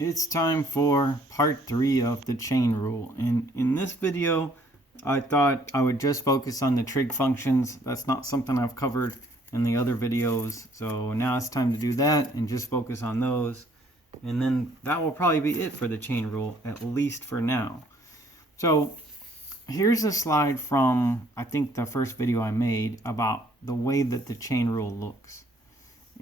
It's time for part 3 of the chain rule. And in this video, I thought I would just focus on the trig functions. That's not something I've covered in the other videos. So now it's time to do that and just focus on those. And then that will probably be it for the chain rule, at least for now. So here's a slide from, I think, the first video I made about the way that the chain rule looks.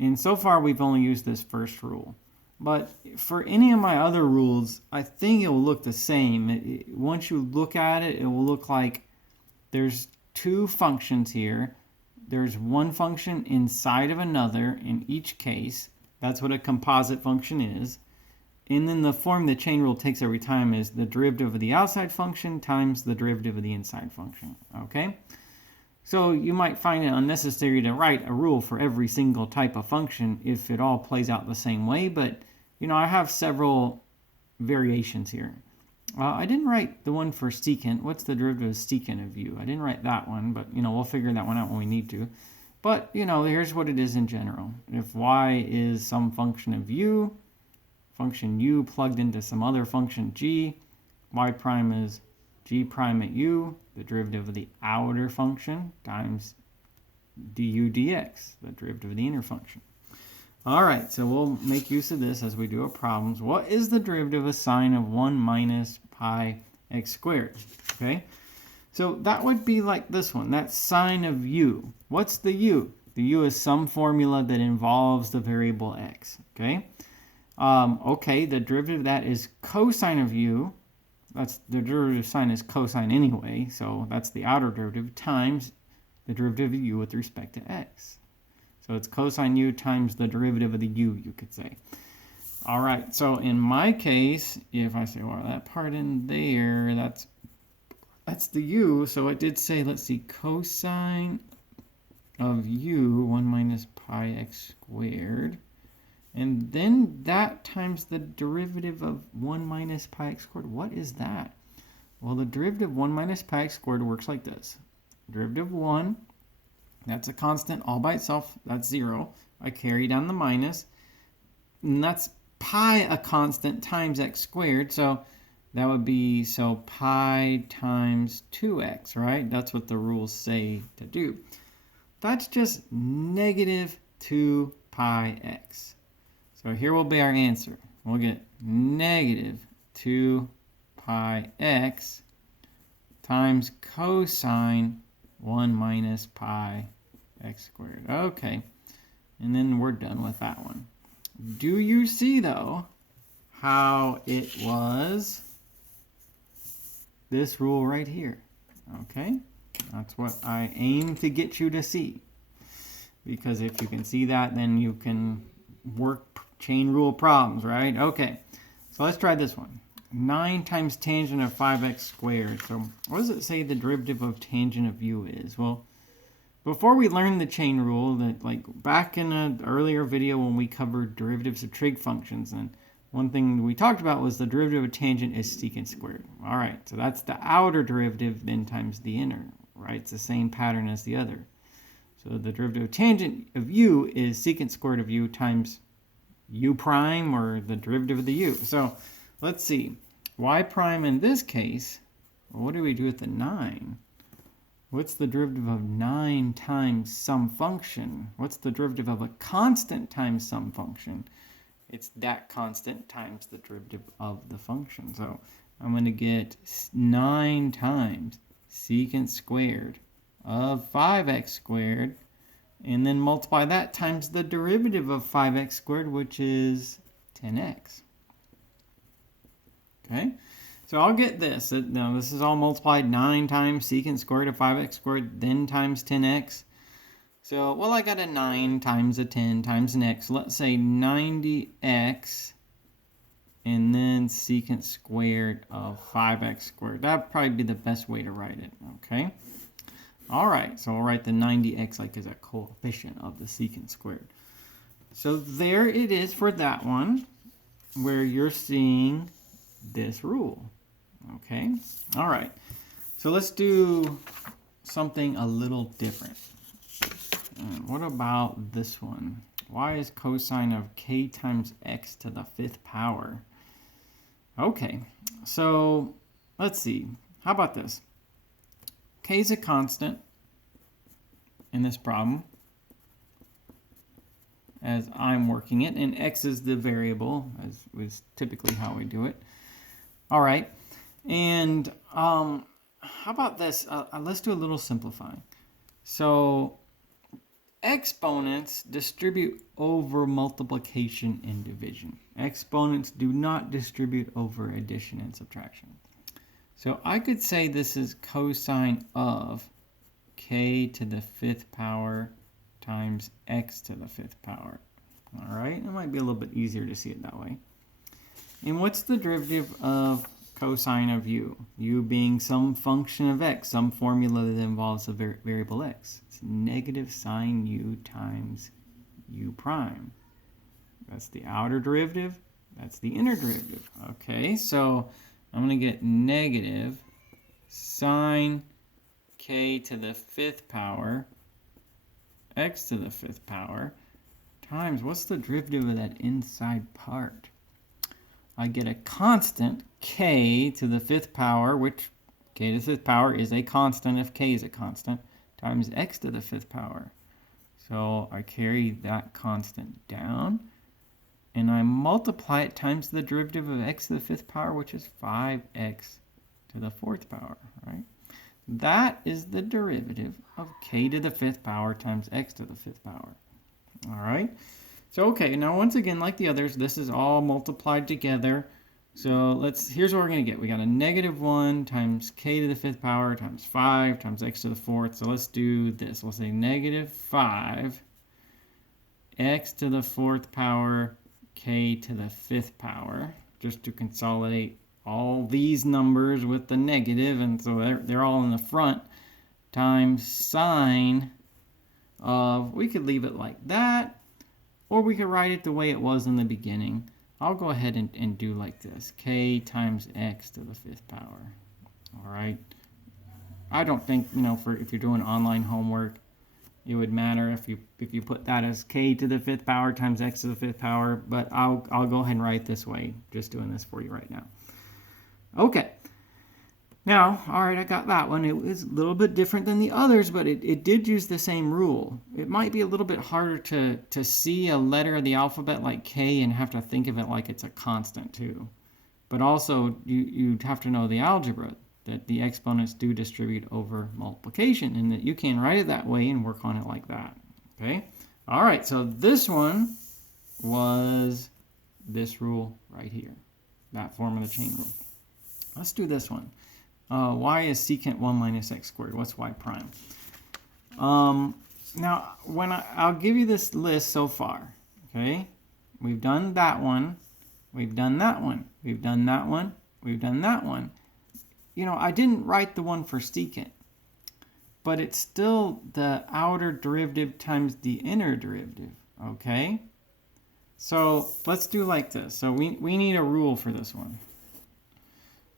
And so far, we've only used this first rule. But for any of my other rules, I think it will look the same. Once you look at it, it will look like there's two functions here. There's one function inside of another in each case. That's what a composite function is. And then the form the chain rule takes every time is the derivative of the outside function times the derivative of the inside function. Okay? So you might find it unnecessary to write a rule for every single type of function if it all plays out the same way, but I have several variations here. I didn't write the one for secant. What's the derivative of secant of u? I didn't write that one, but we'll figure that one out when we need to. But here's what it is in general. If y is some function of u, function u plugged into some other function g, y prime is g prime at u, the derivative of the outer function, times du dx, the derivative of the inner function. All right, so we'll make use of this as we do our problems. What is the derivative of sine of 1 minus pi x squared? Okay, so that would be like this one. That's sine of u. What's the u? The u is some formula that involves the variable x. Okay, the derivative of that is cosine of u. That's the derivative of sine is cosine anyway, so that's the outer derivative times the derivative of u with respect to x. So it's cosine u times the derivative of the u, you could say. All right, so in my case, if I say, well, that part in there, that's the u. So it did say, let's see, cosine of u, 1 minus pi x squared. And then that times the derivative of 1 minus pi x squared. What is that? Well, the derivative of 1 minus pi x squared works like this. Derivative of 1, that's a constant all by itself. That's 0. I carry down the minus. And that's pi, a constant, times x squared. So that would be, pi times 2x, right? That's what the rules say to do. That's just negative 2 pi x. So here will be our answer. We'll get negative 2 pi x times cosine 1 minus pi x squared. Okay, and then we're done with that one. Do you see, though, how it was this rule right here? Okay, that's what I aim to get you to see. Because if you can see that, then you can work chain rule problems, right? Okay, so let's try this one. 9 times tangent of 5x squared. So what does it say the derivative of tangent of u is? Well, before we learned the chain rule, that back in an earlier video when we covered derivatives of trig functions, and one thing we talked about was the derivative of tangent is secant squared. All right, so that's the outer derivative then times the inner, right? It's the same pattern as the other. So the derivative of tangent of u is secant squared of u times u prime, or the derivative of the u. So let's see. Y prime in this case, well, what do we do with the 9? What's the derivative of 9 times some function? What's the derivative of a constant times some function? It's that constant times the derivative of the function. So I'm going to get 9 times secant squared of 5x squared, and then multiply that times the derivative of 5x squared, which is 10x. Okay, so I'll get this. Now, this is all multiplied 9 times secant squared of 5x squared, then times 10x. So, well, I got a 9 times a 10 times an x. So let's say 90x, and then secant squared of 5x squared. That would probably be the best way to write it, okay? All right, so we'll write the 90x like as a coefficient of the secant squared. So there it is for that one, where you're seeing this rule. Okay, all right. So let's do something a little different. What about this one? Y is cosine of k times x to the 5th power. Okay, so let's see. How about this? K is a constant in this problem as I'm working it, and X is the variable, as was typically how we do it. All right, and how about this? Let's do a little simplifying. So exponents distribute over multiplication and division. Exponents do not distribute over addition and subtraction. So I could say this is cosine of k to the 5th power times x to the 5th power. All right, it might be a little bit easier to see it that way. And what's the derivative of cosine of u? U being some function of x, some formula that involves a variable x. It's negative sine u times u prime. That's the outer derivative. That's the inner derivative. Okay, so I'm going to get negative sine k to the 5th power x to the 5th power times, what's the derivative of that inside part? I get a constant k to the 5th power, which k to the 5th power is a constant if k is a constant, times x to the 5th power. So I carry that constant down, and I multiply it times the derivative of x to the 5th power, which is 5x to the 4th power, right? That is the derivative of k to the 5th power times x to the 5th power. All right. So, okay, now once again, like the others, this is all multiplied together. So here's what we're going to get. We got a negative 1 times k to the 5th power times 5 times x to the 4th. So let's do this. We'll say negative 5 x to the 4th power k to the 5th power, just to consolidate all these numbers with the negative, and so they're all in the front, times sine of, we could leave it like that, or we could write it the way it was in the beginning. I'll go ahead and do like this, k times x to the 5th power. All right. I don't think, if you're doing online homework, it would matter if you put that as k to the 5th power times x to the 5th power, but I'll go ahead and write it this way, just doing this for you right now. Okay. Now, all right, I got that one. It was a little bit different than the others, but it did use the same rule. It might be a little bit harder to see a letter of the alphabet like K and have to think of it like it's a constant too. But also, you'd have to know the algebra, that the exponents do distribute over multiplication, and that you can write it that way and work on it like that. Okay? All right, so this one was this rule right here, that form of the chain rule. Let's do this one. Y is secant 1 minus x squared. What's y prime? Now, when I'll give you this list so far, okay? We've done that one. We've done that one. We've done that one. We've done that one. I didn't write the one for secant, but it's still the outer derivative times the inner derivative, okay? So let's do like this. So we need a rule for this one.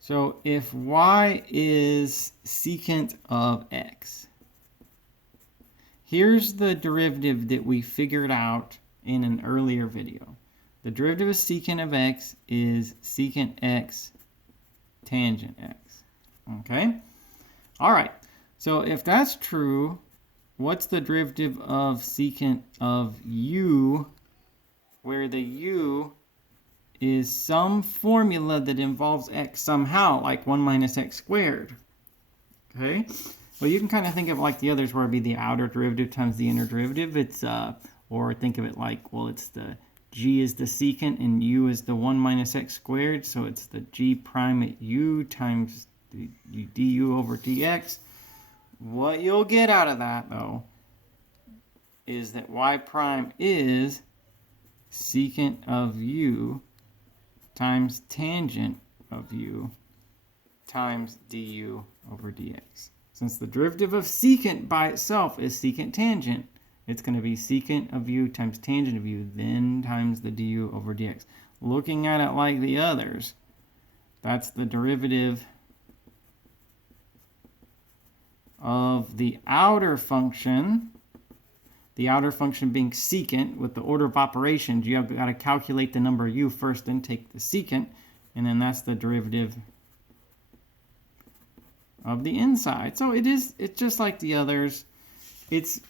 So if y is secant of x, here's the derivative that we figured out in an earlier video. The derivative of secant of x is secant x tangent x. Okay? All right. So if that's true, what's the derivative of secant of u, where the u is some formula that involves x somehow, like 1 minus x squared. Okay? Well, you can kind of think of it like the others, where it'd be the outer derivative times the inner derivative. Or think of it like, well, it's the g is the secant and u is the 1 minus x squared, so it's the g prime at u times the du over dx. What you'll get out of that, though, is that y prime is secant of u times tangent of u times du over dx. Since the derivative of secant by itself is secant tangent, it's going to be secant of u times tangent of u, then times the du over dx. Looking at it like the others, that's the derivative of the outer function being secant. With the order of operations, you have got to calculate the number u first, then take the secant, and then that's the derivative of the inside. So it's just like the others. It's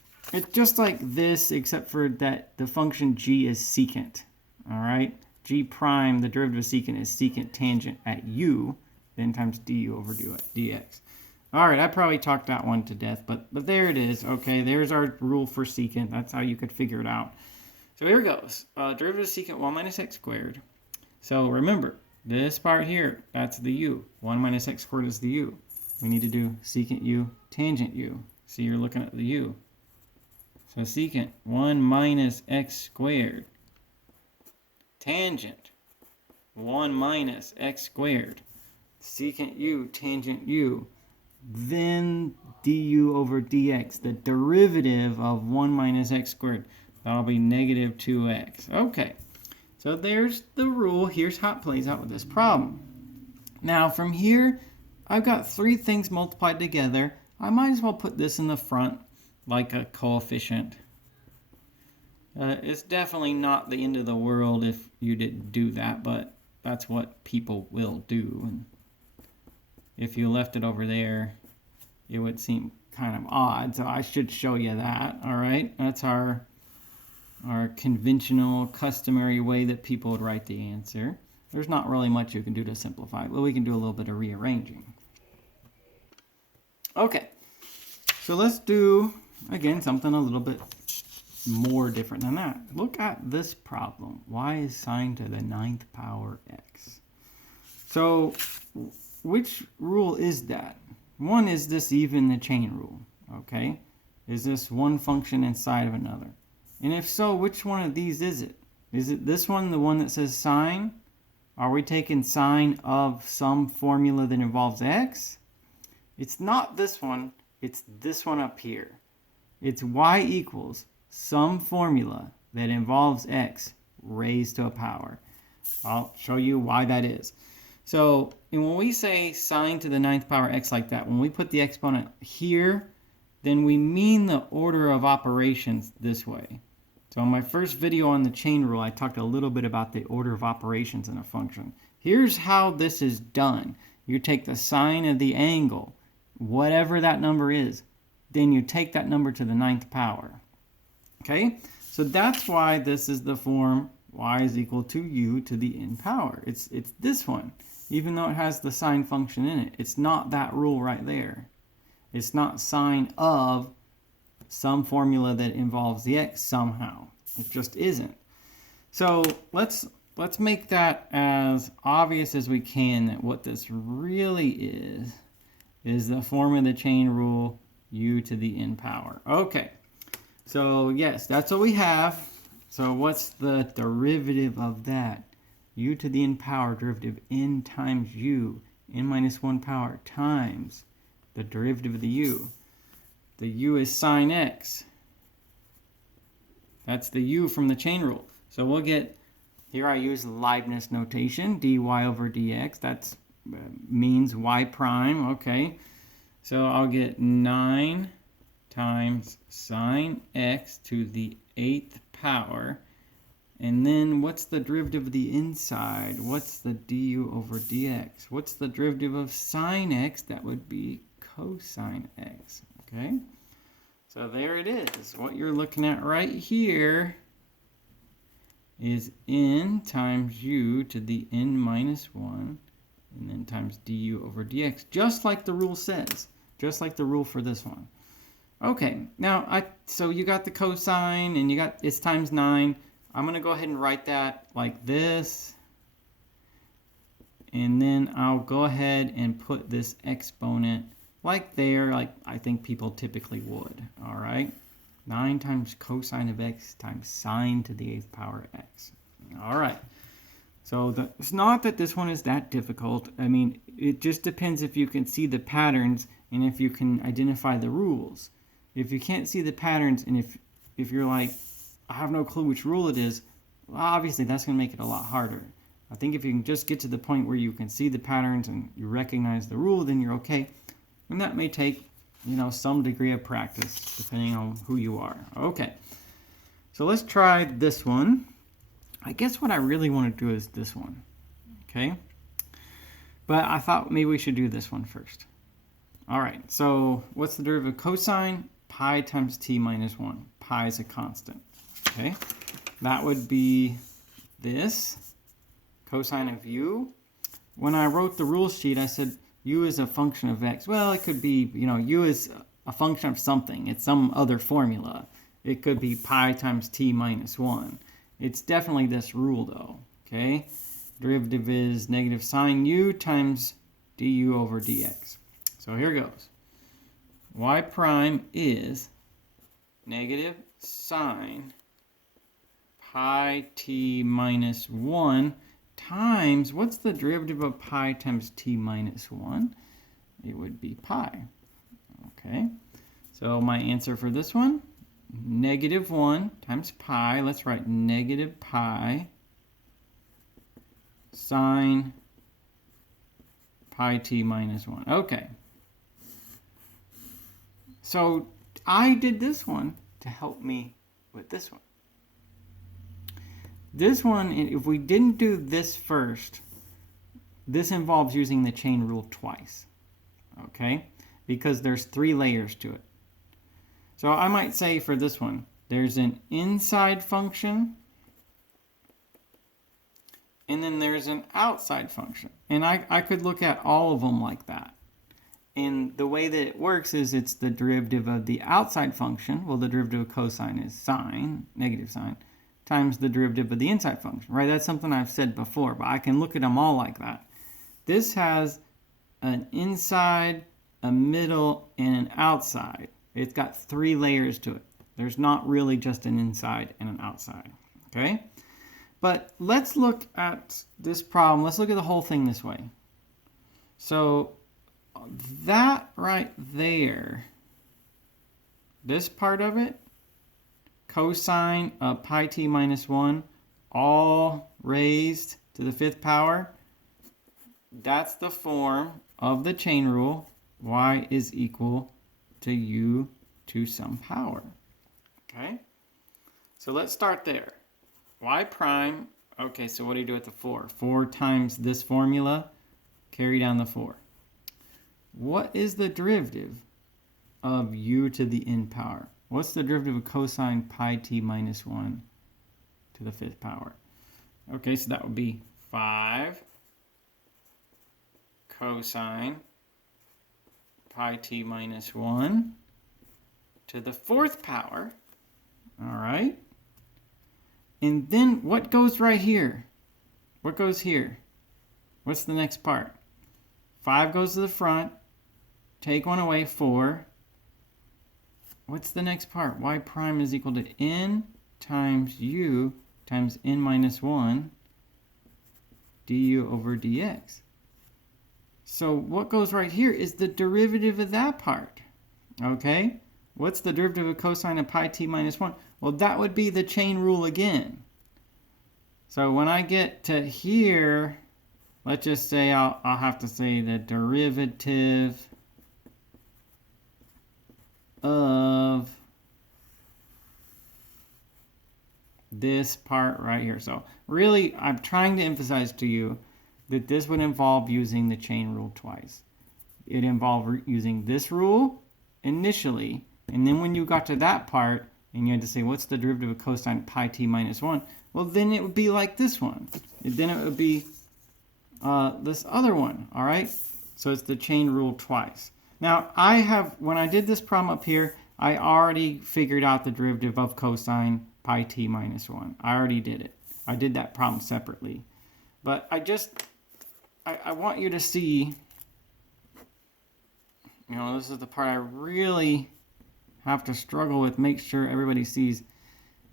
just like this, except for that the function g is secant. All right, g prime, the derivative of secant is secant tangent at u, then times du over dx. All right, I probably talked that one to death, but there it is. Okay, there's our rule for secant. That's how you could figure it out. So here it goes. Derivative of secant 1 minus x squared. So remember, this part here, that's the u. 1 minus x squared is the u. We need to do secant u, tangent u. So you're looking at the u. So secant 1 minus x squared. Tangent 1 minus x squared. Secant u, tangent u. Then du over dx, the derivative of 1 minus x squared. That'll be negative 2x. Okay, so there's the rule. Here's how it plays out with this problem. Now from here, I've got three things multiplied together. I might as well put this in the front like a coefficient. It's definitely not the end of the world if you didn't do that, but that's what people will do. And if you left it over there, it would seem kind of odd. So I should show you that. All right, that's our conventional, customary way that people would write the answer. There's not really much you can do to simplify it, but we can do a little bit of rearranging. Okay, so let's do, again, something a little bit more different than that. Look at this problem. Y is sine to the 9th power x. So which rule is that? One, is this even the chain rule? Okay, is this one function inside of another? And if so, which one of these is it? Is it this one, the one that says sine? Are we taking sine of some formula that involves x? It's not this one, it's this one up here. It's y equals some formula that involves x raised to a power. I'll show you why that is. So, and when we say sine to the 9th power x like that, when we put the exponent here, then we mean the order of operations this way. So in my first video on the chain rule, I talked a little bit about the order of operations in a function. Here's how this is done. You take the sine of the angle, whatever that number is, then you take that number to the 9th power. Okay, so that's why this is the form y is equal to u to the n power. It's this one, even though it has the sine function in it. It's not that rule right there. It's not sine of some formula that involves the x somehow. It just isn't. So let's make that as obvious as we can that what this really is the form of the chain rule u to the n power. Okay, so yes, that's what we have. So what's the derivative of that? U to the n power derivative n times u, n minus 1 power times the derivative of the u. The u is sine x. That's the u from the chain rule. So we'll get, here I use Leibniz notation, dy over dx. That means y prime, okay. So I'll get 9 times sine x to the 8th power. And then what's the derivative of the inside? What's the du over dx? What's the derivative of sine x? That would be cosine x, okay? So there it is. What you're looking at right here is n times u to the n minus 1, and then times du over dx, just like the rule says, just like the rule for this one. Okay, now so you got the cosine, and you got it's times 9. I'm going to go ahead and write that like this, and then I'll go ahead and put this exponent like there, like I think people typically would. All right, 9 times cosine of x times sine to the 8th power x. All right, so it's not that this one is that difficult. I mean, it just depends if you can see the patterns and if you can identify the rules. If you can't see the patterns, and if you're like, I have no clue which rule it is, well, obviously that's going to make it a lot harder. I think if you can just get to the point where you can see the patterns and you recognize the rule, then you're okay. And that may take, some degree of practice, depending on who you are. Okay, so let's try this one. I guess what I really want to do is this one, okay? But I thought maybe we should do this one first. All right, so what's the derivative of cosine? Pi times t minus 1. Pi is a constant. Okay, that would be this, cosine of u. When I wrote the rule sheet, I said u is a function of x. Well, it could be, u is a function of something. It's some other formula. It could be pi times t minus 1. It's definitely this rule, though. Okay, derivative is negative sine u times du over dx. So here goes. Y prime is negative sine pi t minus 1 times, what's the derivative of pi times t minus 1? It would be pi. Okay, so my answer for this one, negative 1 times pi. Let's write negative pi sine pi t minus 1. Okay. So I did this one to help me with this one. This one, if we didn't do this first, this involves using the chain rule twice. Okay? Because there's 3 layers to it. So I might say for this one, there's an inside function, and then there's an outside function. And I could look at all of them like that. And the way that it works is it's the derivative of the outside function. Well, the derivative of cosine is sine, negative sine, times the derivative of the inside function, right? That's something I've said before, but I can look at them all like that. This has an inside, a middle, and an outside. It's got 3 layers to it. There's not really just an inside and an outside, okay? But let's look at this problem. Let's look at the whole thing this way. So that right there, this part of it, cosine of pi t minus 1, all raised to the 5th power, that's the form of the chain rule. Y is equal to u to some power. Okay? So let's start there. Y prime, okay, so what do you do with the 4? 4 times this formula, carry down the 4. What is the derivative of u to the n power? What's the derivative of cosine pi t minus 1 to the 5th power? Okay, so that would be 5 cosine pi t minus 1 to the 4th power. All right. And then what goes right here? What goes here? What's the next part? 5 goes to the front. Take 1 away, 4. What's the next part? Y prime is equal to n times u times n minus 1 du over dx. So what goes right here is the derivative of that part. Okay? What's the derivative of cosine of pi t minus 1? Well, that would be the chain rule again. So when I get to here, let's just say I'll have to say the derivative of this part right here. So really, I'm trying to emphasize to you that this would involve using the chain rule twice. It involved using this rule initially, and then when you got to that part, and you had to say, what's the derivative of cosine pi t minus 1? Well, then it would be like this one. And then it would be this other one, all right? So it's the chain rule twice. Now, when I did this problem up here, I already figured out the derivative of cosine pi t minus 1. I already did it. I did that problem separately. But I want you to see, this is the part I really have to struggle with, make sure everybody sees,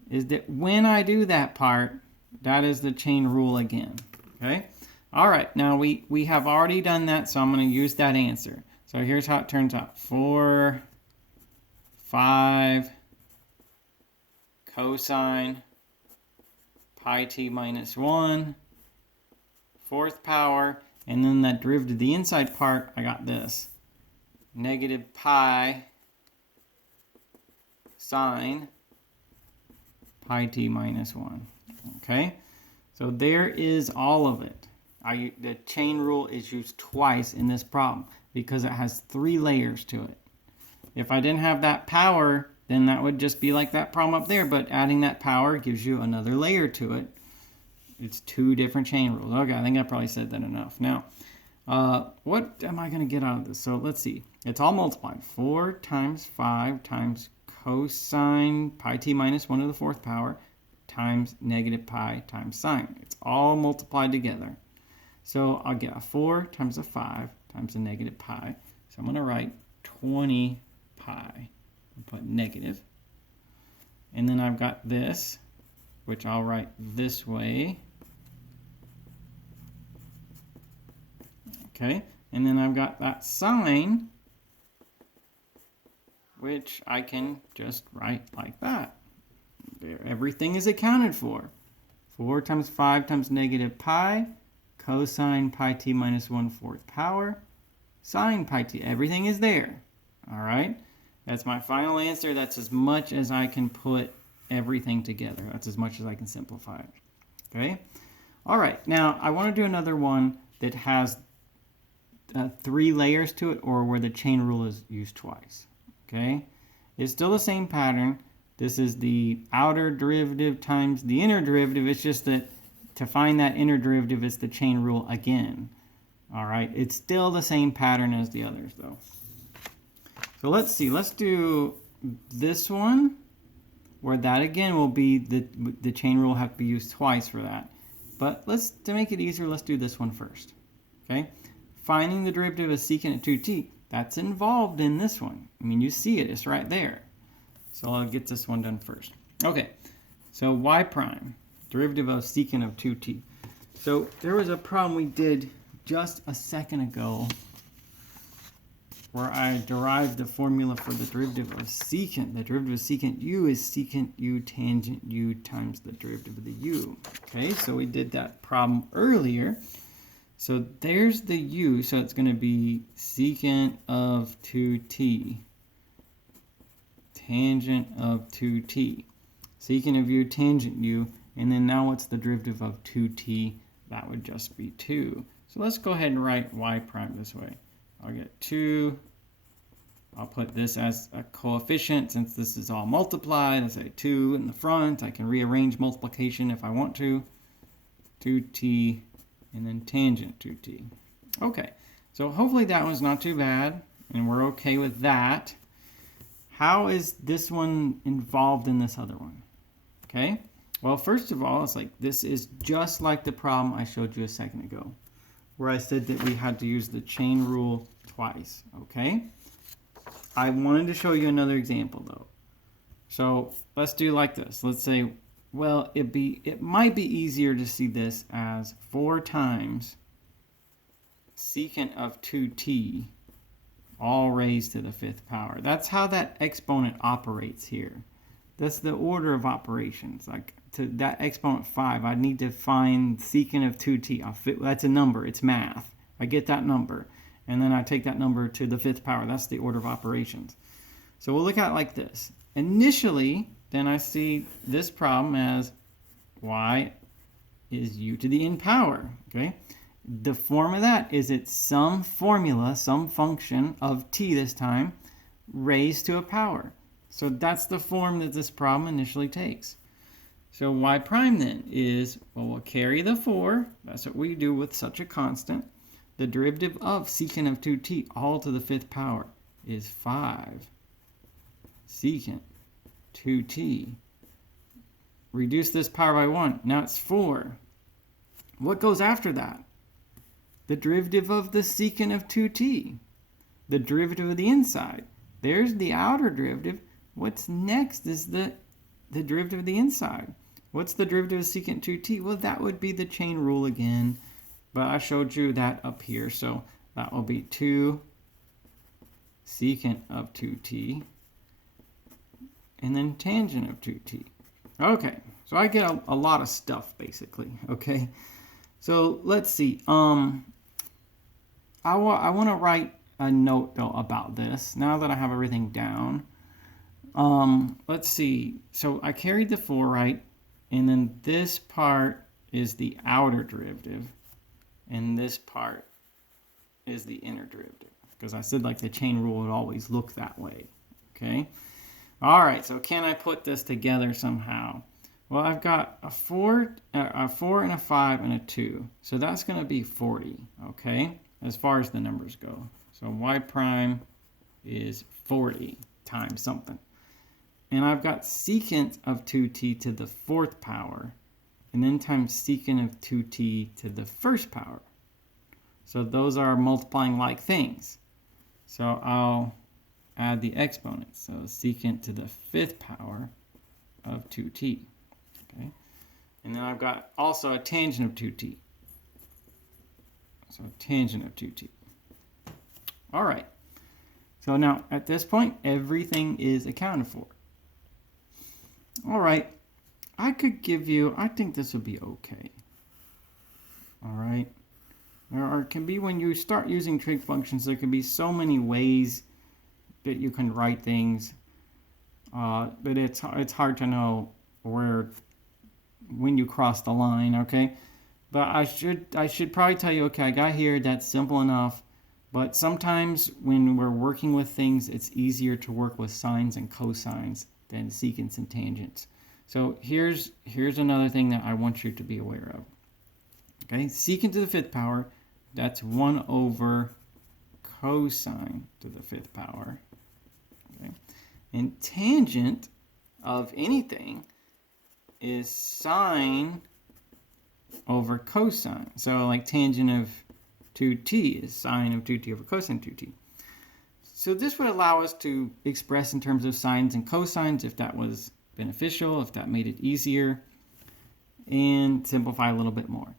is that when I do that part, that is the chain rule again, okay? All right, now we have already done that, so I'm going to use that answer. So here's how it turns out. 4, 5, cosine pi t minus 1, 4th power, and then that derivative of the inside part, I got this. Negative pi sine pi t minus 1. Okay, so there is all of it. the chain rule is used twice in this problem because it has 3 layers to it. If I didn't have that power, then that would just be like that problem up there, but adding that power gives you another layer to it. It's 2 different chain rules. Okay, I think I probably said that enough. Now, what am I going to get out of this? So let's see. It's all multiplied. 4 times 5 times cosine pi t minus 1 to the 4th power times negative pi times sine. It's all multiplied together. So I'll get a 4 times a 5 times a negative pi. So I'm going to write 20 pi and put negative. And then I've got this, which I'll write this way. Okay, and then I've got that sine, which I can just write like that. There, everything is accounted for. 4 times 5 times negative pi, cosine pi t minus 1/4 power, sine pi t. Everything is there. All right, that's my final answer. That's as much as I can put everything together. That's as much as I can simplify it. Okay, all right, now I want to do another one that has 3 layers to it, or where the chain rule is used twice. Okay, it's still the same pattern. This is the outer derivative times the inner derivative. It's just that to find that inner derivative, it's the chain rule again. All right, it's still the same pattern as the others though. So let's see, let's do this one, where that again will be the chain rule will have to be used twice for that. But to make it easier, let's do this one first. Okay, finding the derivative of secant of 2t, that's involved in this one. I mean, you see it, it's right there. So I'll get this one done first. Okay, so y prime, derivative of secant of 2t. So there was a problem we did just a second ago where I derived the formula for the derivative of secant. The derivative of secant u is secant u tangent u times the derivative of the u. Okay, so we did that problem earlier. So there's the u, so it's going to be secant of 2t, tangent of 2t, secant of u, tangent u, and then now what's the derivative of 2t? That would just be 2. So let's go ahead and write y prime this way. I'll get 2, I'll put this as a coefficient since this is all multiplied. I say 2 in the front. I can rearrange multiplication if I want to. 2t and then tangent 2t. Okay, so hopefully that one's not too bad and we're okay with that. How is this one involved in this other one? Okay, well, first of all, it's like this is just like the problem I showed you a second ago, where I said that we had to use the chain rule twice. Okay, I wanted to show you another example though. So let's do like this. Let's say, well, it might be easier to see this as 4 times secant of 2t all raised to the 5th power. That's how that exponent operates here. That's the order of operations. Like to that exponent 5, I need to find secant of 2t. That's a number, it's math. I get that number, and then I take that number to the 5th power. That's the order of operations. So we'll look at it like this. Initially, then I see this problem as y is u to the n power. Okay, the form of that is it's some formula, some function of t this time, raised to a power. So that's the form that this problem initially takes. So y prime then is, well, we'll carry the 4. That's what we do with such a constant. The derivative of secant of 2t all to the 5th power is 5 secant 2t. Reduce this power by 1. Now it's 4. What goes after that? The derivative of the secant of 2t. The derivative of the inside. There's the outer derivative. What's next is the derivative of the inside. What's the derivative of secant 2t? Well, that would be the chain rule again. But I showed you that up here. So that will be 2 secant of 2t. And then tangent of 2t. Okay, so I get a lot of stuff basically. Okay, so let's see. I want to write a note though about this now that I have everything down. Let's see. So I carried the 4, right? And then this part is the outer derivative. and this part is the inner derivative. Because I said like the chain rule would always look that way. Okay. All right. So can I put this together somehow? Well, I've got a 4 and a 5 and a 2. So that's going to be 40. Okay. As far as the numbers go. So y prime is 40 times something. And I've got secant of 2t to the 4th power. And then times secant of 2t to the 1st power. So those are multiplying like things. So I'll add the exponents. So secant to the 5th power of 2t. Okay. And then I've got also a tangent of 2t. So tangent of 2t. All right. So now at this point, everything is accounted for. All right. I could give you, I think this would be okay. All right. Can be when you start using trig functions, there can be so many ways that you can write things, but it's hard to know when you cross the line. Okay, but I should probably tell you, okay, I got here, that's simple enough. But sometimes when we're working with things, it's easier to work with sines and cosines than secants and tangents. So here's another thing that I want you to be aware of. Okay, secant to the 5th power, that's 1 over cosine to the 5th power. Okay, and tangent of anything is sine over cosine. So like tangent of 2t is sine of 2t over cosine 2t. So this would allow us to express in terms of sines and cosines if that was beneficial, if that made it easier, and simplify a little bit more.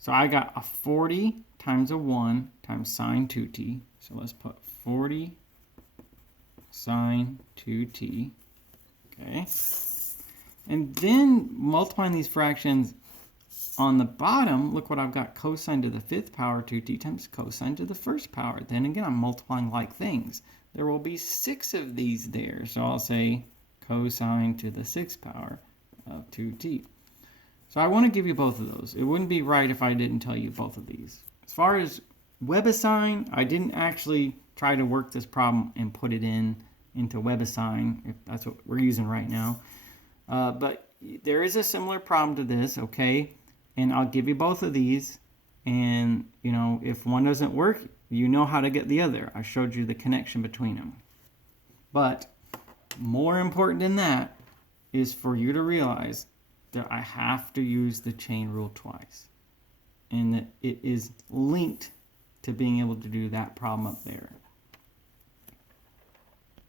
So I got a 40 times a 1 times sine 2t. So let's put 40 sine 2t. Okay. And then multiplying these fractions on the bottom, look what I've got, cosine to the 5th power 2t times cosine to the 1st power. Then again, I'm multiplying like things. There will be 6 of these there. So I'll say cosine to the 6th power of 2t. So I want to give you both of those. It wouldn't be right if I didn't tell you both of these. As far as WebAssign, I didn't actually try to work this problem and put it into WebAssign, if that's what we're using right now. But there is a similar problem to this, okay? And I'll give you both of these. And, you know, if one doesn't work, you know how to get the other. I showed you the connection between them. But more important than that is for you to realize that I have to use the chain rule twice. And that it is linked to being able to do that problem up there.